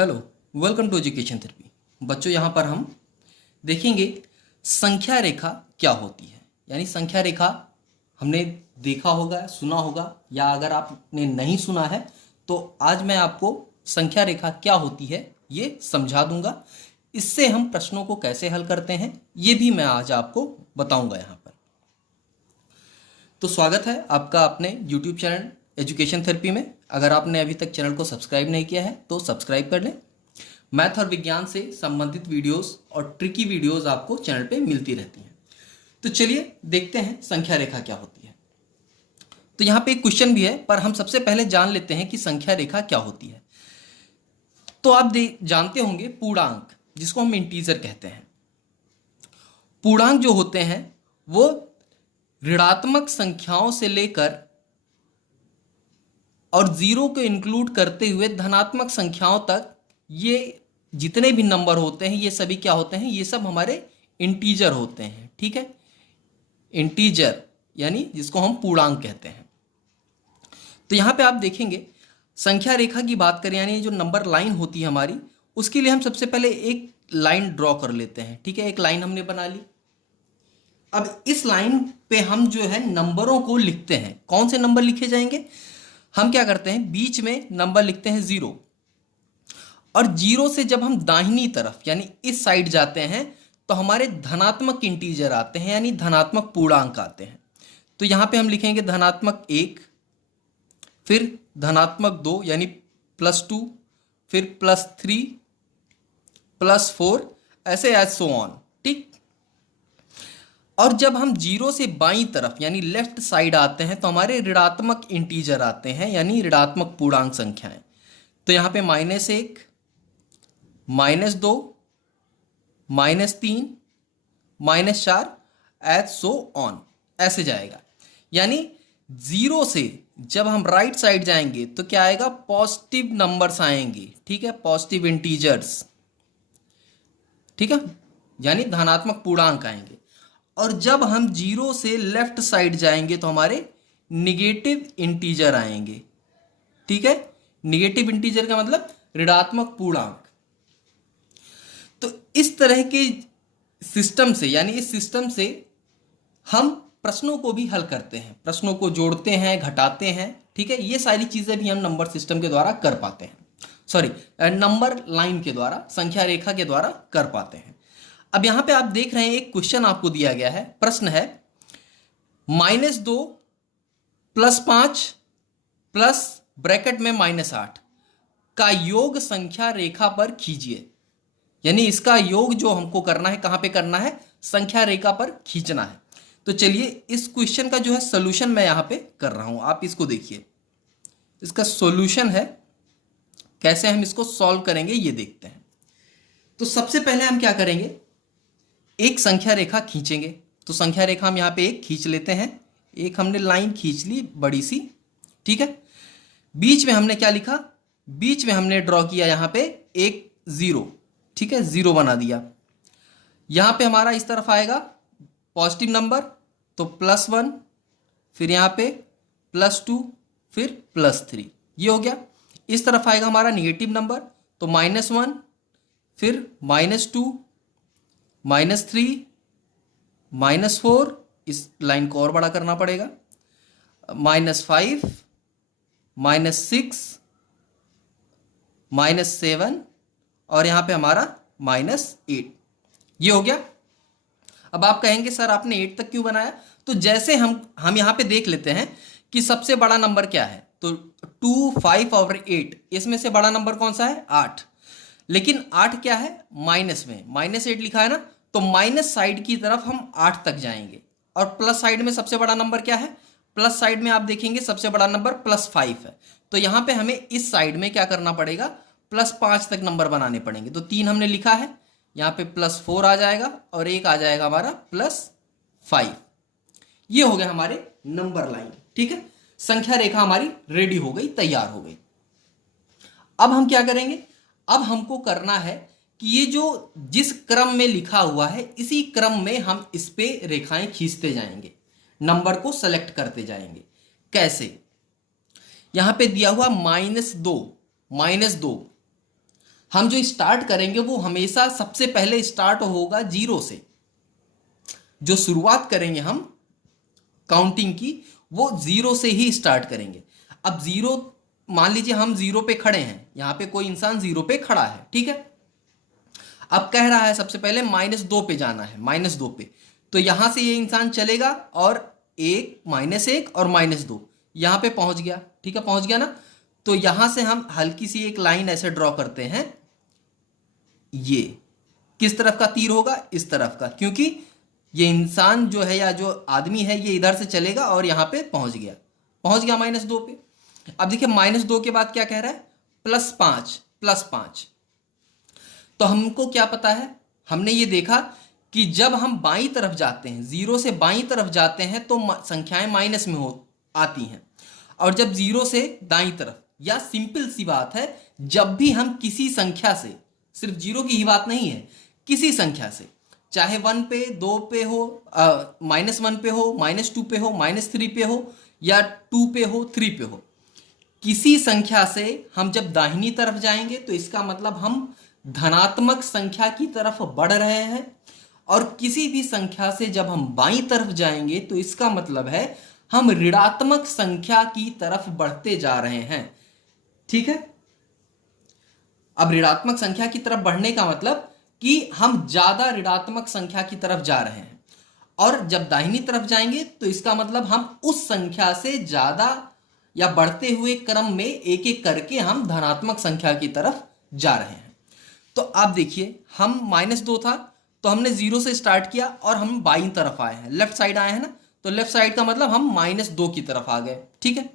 Hello, welcome to education therapy. बच्चों, यहाँ पर हम देखेंगे संख्या रेखा क्या होती है। यानी संख्या रेखा हमने देखा होगा, सुना होगा, या अगर आपने नहीं सुना है तो आज मैं आपको संख्या रेखा क्या होती है ये समझा दूंगा। इससे हम प्रश्नों को कैसे हल करते हैं ये भी मैं आज आपको बताऊंगा यहाँ पर। तो स्वागत है आपका अपने यूट्यूब चैनल एजुकेशन थेरेपी में। अगर आपने अभी तक चैनल को सब्सक्राइब नहीं किया है तो सब्सक्राइब कर लें। मैथ और विज्ञान से संबंधित वीडियोस और ट्रिकी वीडियोस आपको चैनल पे मिलती रहती हैं। तो चलिए देखते हैं संख्या रेखा क्या होती है। तो यहाँ पे एक क्वेश्चन भी है, पर हम सबसे पहले जान लेते हैं कि संख्या रेखा क्या होती है। तो आप जानते होंगे पूर्णांक, जिसको हम इंटीजर कहते हैं। पूर्णांक जो होते हैं वो ऋणात्मक संख्याओं से लेकर और जीरो को इंक्लूड करते हुए धनात्मक संख्याओं तक, ये जितने भी नंबर होते हैं ये सभी क्या होते हैं, ये सब हमारे इंटीजर होते हैं। ठीक है, इंटीजर यानी जिसको हम पूर्णांक कहते हैं। तो यहां पे आप देखेंगे संख्या रेखा की बात करें, यानी जो नंबर लाइन होती है हमारी, उसके लिए हम सबसे पहले एक लाइन ड्रॉ कर लेते हैं। ठीक है, एक लाइन हमने बना ली। अब इस लाइन पे हम जो है नंबरों को लिखते हैं। कौन से नंबर लिखे जाएंगे? हम क्या करते हैं, बीच में नंबर लिखते हैं 0, और 0 से जब हम दाहिनी तरफ यानी इस साइड जाते हैं तो हमारे धनात्मक इंटीजर आते हैं, यानी धनात्मक पूर्णांक आते हैं। तो यहां पे हम लिखेंगे धनात्मक 1, फिर धनात्मक 2 यानी +2, फिर +3, +4, ऐसे एज सो ऑन। ठीक। और जब हम 0 से बाईं तरफ यानी लेफ्ट साइड आते हैं तो हमारे ऋणात्मक इंटीजर आते हैं, यानी ऋणात्मक पूर्णांक संख्याएं। तो यहां पे -1, -2, -3, -4 एज सो ऑन, ऐसे जाएगा। यानी 0 से जब हम राइट साइड जाएंगे तो क्या आएगा, पॉजिटिव नंबर्स आएंगे। ठीक है, पॉजिटिव इंटीजर्स। ठीक है, यानी धनात्मक पूर्णांक आएंगे। और जब हम 0 से लेफ्ट साइड जाएंगे तो हमारे निगेटिव इंटीजर आएंगे। ठीक है, निगेटिव इंटीजर का मतलब ऋणात्मक पूर्णांक। तो इस तरह के सिस्टम से, यानी इस सिस्टम से हम प्रश्नों को भी हल करते हैं, प्रश्नों को जोड़ते हैं, घटाते हैं। ठीक है, ये सारी चीजें भी हम नंबर सिस्टम के द्वारा कर पाते हैं, सॉरी नंबर लाइन के द्वारा, संख्या रेखा के द्वारा कर पाते हैं। अब यहां पे आप देख रहे हैं एक क्वेश्चन आपको दिया गया है, प्रश्न है -2 +5 प्लस ब्रैकेट में -8 का योग संख्या रेखा पर खींचिए। यानी इसका योग जो हमको करना है, कहां पे करना है, संख्या रेखा पर खींचना है। तो चलिए इस क्वेश्चन का जो है सोल्यूशन मैं यहां पे कर रहा हूं, आप इसको देखिए। इसका सोल्यूशन है, कैसे हम इसको सॉल्व करेंगे ये देखते हैं। तो सबसे पहले हम क्या करेंगे, एक संख्या रेखा खींचेंगे। तो संख्या रेखा हम यहाँ पे एक खींच लेते हैं। एक हमने लाइन खींच ली बड़ी सी। ठीक है, बीच में हमने क्या लिखा, बीच में हमने ड्रॉ किया यहाँ पे एक 0। ठीक है, 0 बना दिया। यहाँ पे हमारा इस तरफ आएगा पॉजिटिव नंबर, तो +1, फिर यहाँ पे +2, फिर +3, ये हो गया। इस तरफ आएगा हमारा निगेटिव नंबर, तो -1, फिर -2, -3, -4, इस लाइन को और बड़ा करना पड़ेगा, -5, -6, -7, और यहां पे हमारा -8, ये हो गया। अब आप कहेंगे सर आपने 8 तक क्यों बनाया? तो जैसे हम यहां पे देख लेते हैं कि सबसे बड़ा नंबर क्या है, तो 2, 5 और 8, इसमें से बड़ा नंबर कौन सा है, 8। लेकिन 8 क्या है, माइनस में, -8 लिखा है ना, तो माइनस साइड की तरफ हम 8 तक जाएंगे। और प्लस साइड में सबसे बड़ा नंबर क्या है, प्लस साइड में आप देखेंगे सबसे बड़ा नंबर +5 है। तो यहां पे हमें इस साइड में क्या करना पड़ेगा, +5 तक नंबर बनाने पड़ेंगे। तो 3 हमने लिखा है, यहाँ पे +4 आ जाएगा और एक आ जाएगा हमारा +5। ये हो गया हमारे नंबर लाइन। ठीक है, संख्या रेखा हमारी रेडी हो गई, तैयार हो गई। अब हम क्या करेंगे, अब हमको करना है कि ये जो जिस क्रम में लिखा हुआ है इसी क्रम में हम इस पे रेखाएं खींचते जाएंगे, नंबर को सेलेक्ट करते जाएंगे। कैसे? यहां पे दिया हुआ -2, हम जो स्टार्ट करेंगे वो हमेशा सबसे पहले स्टार्ट होगा 0 से। जो शुरुआत करेंगे हम काउंटिंग की वो 0 से ही स्टार्ट करेंगे। अब 0, मान लीजिए हम 0 पे खड़े हैं, यहाँ पे कोई इंसान 0 पे खड़ा है, ठीक है। अब कह रहा है सबसे पहले -2 पे जाना है, -2 पे। तो यहां से ये इंसान चलेगा और 1, -1 और -2 यहाँ पे पहुंच गया, ठीक है, पहुंच गया ना। तो यहां से हम हल्की सी एक लाइन ऐसे ड्रॉ करते हैं। ये किस तरफ का तीर होगा? इस तरफ का, क्योंकि ये इंसान जो है या जो आदमी है ये इधर से चलेगा और यहाँ पे पहुंच गया, -2 पे। अब देखिए -2 के बाद क्या कह रहा है? +5, +5। तो हमको क्या पता है, हमने ये देखा कि जब हम बाईं तरफ जाते हैं, 0 से बाईं तरफ जाते हैं तो संख्याएं माइनस में हो आती हैं, और जब 0 से दाईं तरफ, या सिंपल सी बात है, जब भी हम किसी संख्या से, सिर्फ 0 की ही बात नहीं है, किसी संख्या से, चाहे 1 पे, 2 पे हो, -1 पे हो, -2 पे हो, -3 पे हो, या 2 पे हो, 3 पे हो, किसी संख्या से हम जब दाहिनी तरफ जाएंगे तो इसका मतलब हम धनात्मक संख्या की तरफ बढ़ रहे हैं, और किसी भी संख्या से जब हम बाईं तरफ जाएंगे तो इसका मतलब है हम ऋणात्मक संख्या की तरफ बढ़ते जा रहे हैं, ठीक है। अब ऋणात्मक संख्या की तरफ बढ़ने का मतलब कि हम ज्यादा ऋणात्मक संख्या की तरफ जा रहे हैं, और जब दाहिनी तरफ जाएंगे तो इसका मतलब हम उस संख्या से ज्यादा या बढ़ते हुए क्रम में एक एक करके हम धनात्मक संख्या की तरफ जा रहे हैं। तो आप देखिए, हम -2 था तो हमने 0 से स्टार्ट किया और हम बाईं तरफ आए हैं, लेफ्ट साइड आए हैं ना, तो लेफ्ट साइड का मतलब हम -2 की तरफ आ गए, ठीक है।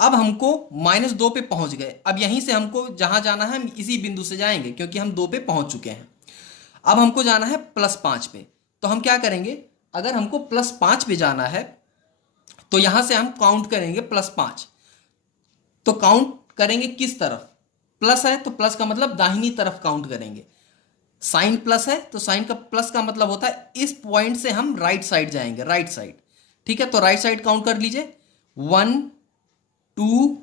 अब हमको -2 पे पहुंच गए। अब यहीं से हमको जहां जाना है हम इसी बिंदु से जाएंगे, क्योंकि हम 2 पे पहुंच चुके हैं। अब हमको जाना है +5 पे। तो हम क्या करेंगे, अगर हमको +5 पे जाना है तो यहां से हम काउंट करेंगे +5। तो काउंट करेंगे किस तरफ? प्लस है तो प्लस का मतलब दाहिनी तरफ काउंट करेंगे। साइन प्लस है तो साइन का प्लस का मतलब होता है इस पॉइंट से हम राइट साइड जाएंगे, राइट साइड, ठीक है। तो राइट साइड काउंट कर लीजिए, 1 2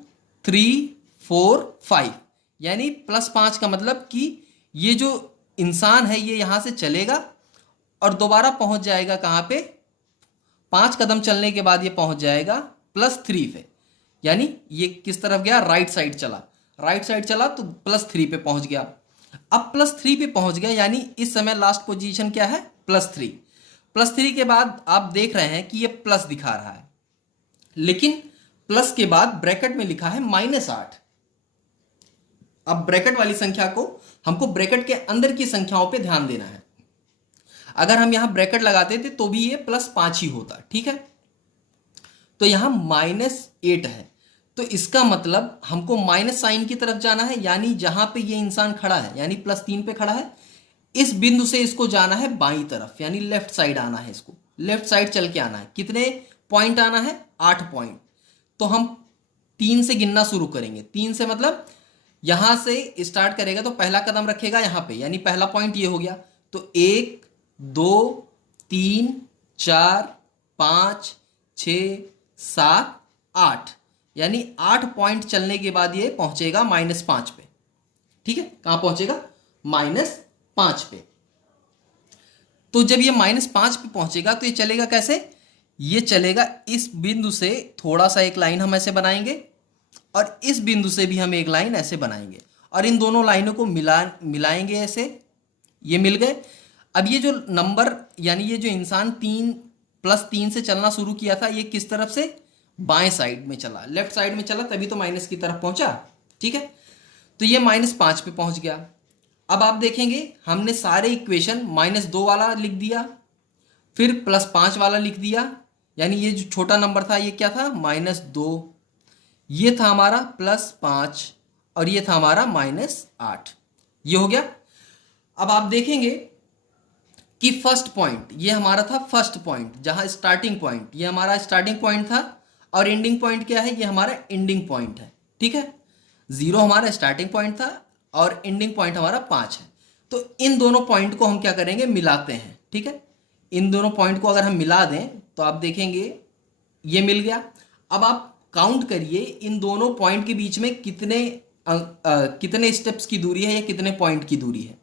3 4 5, यानी +5 का मतलब कि ये जो इंसान है ये यहां से चलेगा और दोबारा पहुंच जाएगा कहां पे? 5 कदम चलने के बाद ये पहुंच जाएगा +3 पे, यानी ये किस तरफ गया? राइट साइड चला, राइट साइड चला तो +3 पे पहुंच गया। अब +3 पे पहुंच गया, यानी इस समय लास्ट पोजीशन क्या है? +3। +3 के बाद आप देख रहे हैं कि ये प्लस दिखा रहा है, लेकिन प्लस के बाद ब्रैकेट में लिखा है -8। अब ब्रैकेट वाली संख्या को हमको ब्रैकेट के अंदर की संख्याओं पे ध्यान देना है। अगर हम यहां ब्रैकेट लगाते थे तो भी ये +5 ही होता, ठीक है। तो यहां -8 है, तो इसका मतलब हमको माइनस साइन की तरफ जाना है, यानी जहां पे ये इंसान खड़ा है, यानी +3 पे खड़ा है, इस बिंदु से इसको जाना है बाईं तरफ, यानी लेफ्ट साइड आना है, इसको लेफ्ट साइड चल के आना है। कितने पॉइंट आना है? 8 पॉइंट। तो हम 3 से गिनना शुरू करेंगे। 3 से मतलब यहां से स्टार्ट करेगा तो पहला कदम रखेगा यहां पे, यानी पहला पॉइंट ये हो गया। तो 1 2 3 4 5 6 7 8, यानी 8 पॉइंट चलने के बाद ये पहुंचेगा -5 पे, ठीक है। कहां पहुंचेगा? -5 पे। तो जब ये -5 पे पहुंचेगा तो ये चलेगा कैसे? ये चलेगा इस बिंदु से थोड़ा सा एक लाइन हम ऐसे बनाएंगे, और इस बिंदु से भी हम एक लाइन ऐसे बनाएंगे, और इन दोनों लाइनों को मिलाएंगे ऐसे, ये मिल गए। अब ये जो नंबर, यानी ये जो इंसान 3 से चलना शुरू किया था, ये किस तरफ से? बाएं साइड में चला, लेफ्ट साइड में चला, तभी तो माइनस की तरफ पहुंचा, ठीक है। तो ये -5 पे पहुंच गया। अब आप देखेंगे हमने सारे इक्वेशन -2 वाला लिख दिया, फिर +5 वाला लिख दिया, यानी ये जो छोटा नंबर था ये क्या था? -2, ये था हमारा +5, और ये था हमारा -8, ये हो गया। अब आप देखेंगे कि फर्स्ट पॉइंट ये हमारा था, फर्स्ट पॉइंट जहां स्टार्टिंग पॉइंट, ये हमारा स्टार्टिंग पॉइंट था, और एंडिंग पॉइंट क्या है? ये हमारा एंडिंग पॉइंट है, ठीक है। 0 हमारा स्टार्टिंग पॉइंट था और एंडिंग पॉइंट हमारा 5 है। तो इन दोनों पॉइंट को हम क्या करेंगे? मिलाते हैं, ठीक है। इन दोनों पॉइंट को अगर हम मिला दें तो आप देखेंगे ये मिल गया। अब आप काउंट करिए इन दोनों पॉइंट के बीच में कितने कितने स्टेप्स की दूरी है या कितने पॉइंट की दूरी है।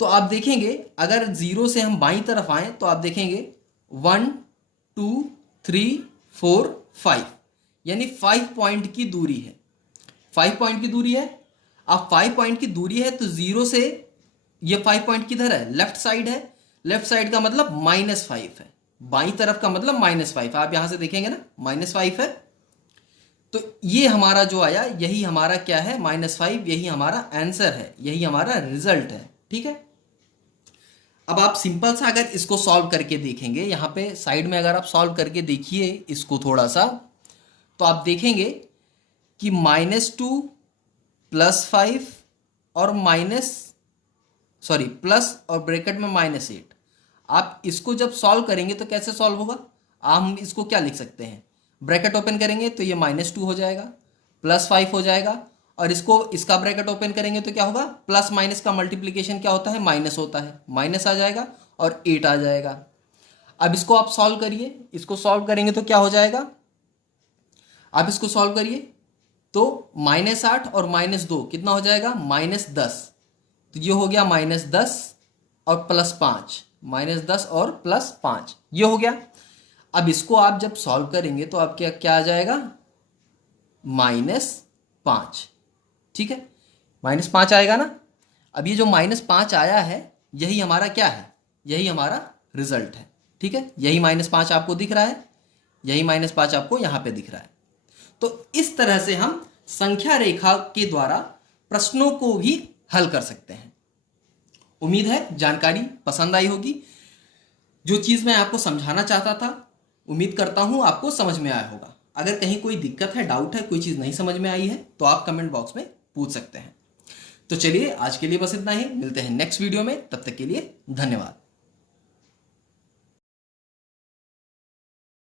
तो आप देखेंगे अगर 0 से हम बाईं तरफ आए तो आप देखेंगे 1 2 3 4 5, यानी 5 पॉइंट की दूरी है। 5 पॉइंट की दूरी है। अब 5 पॉइंट की दूरी है तो 0 से ये 5 पॉइंट किधर है, लेफ्ट साइड है। लेफ्ट साइड का मतलब -5 है, बाईं तरफ का मतलब -5। आप यहां से देखेंगे ना -5 है, तो ये हमारा जो आया यही हमारा क्या है, -5। यही हमारा आंसर है, यही हमारा रिजल्ट है। ठीक है। अब आप सिंपल सा अगर इसको सॉल्व करके देखेंगे, यहाँ पे साइड में अगर आप सॉल्व करके देखिए इसको थोड़ा सा, तो आप देखेंगे कि -2 +5 और प्लस और ब्रैकेट में -8। आप इसको जब सॉल्व करेंगे तो कैसे सॉल्व होगा, हम इसको क्या लिख सकते हैं, ब्रैकेट ओपन करेंगे तो ये -2 हो जाएगा, +5 हो जाएगा, और इसका ब्रैकेट ओपन करेंगे तो क्या होगा, प्लस माइनस का मल्टीप्लीकेशन क्या होता है, माइनस होता है, माइनस आ जाएगा और 8 आ जाएगा। अब इसको आप सॉल्व करिए, इसको सॉल्व करेंगे तो क्या हो जाएगा, आप इसको सॉल्व करिए तो -8 और -2 कितना हो जाएगा, -10। तो ये हो गया -10 और +5, -10 और +5 ये हो गया। अब इसको आप जब सॉल्व करेंगे तो आप क्या आ जाएगा, -5। ठीक है, -5 आएगा ना। अब ये जो -5 आया है यही हमारा क्या है, यही हमारा रिजल्ट है। ठीक है, यही -5 आपको दिख रहा है, यही -5 आपको यहाँ पे दिख रहा है। तो इस तरह से हम संख्या रेखा के द्वारा प्रश्नों को भी हल कर सकते हैं। उम्मीद है जानकारी पसंद आई होगी। जो चीज़ मैं आपको समझाना चाहता था, उम्मीद करता हूँ आपको समझ में आया होगा। अगर कहीं कोई दिक्कत है, डाउट है, कोई चीज़ नहीं समझ में आई है तो आप कमेंट बॉक्स में पूछ सकते हैं। तो चलिए आज के लिए बस इतना ही, मिलते हैं नेक्स्ट वीडियो में, तब तक के लिए धन्यवाद।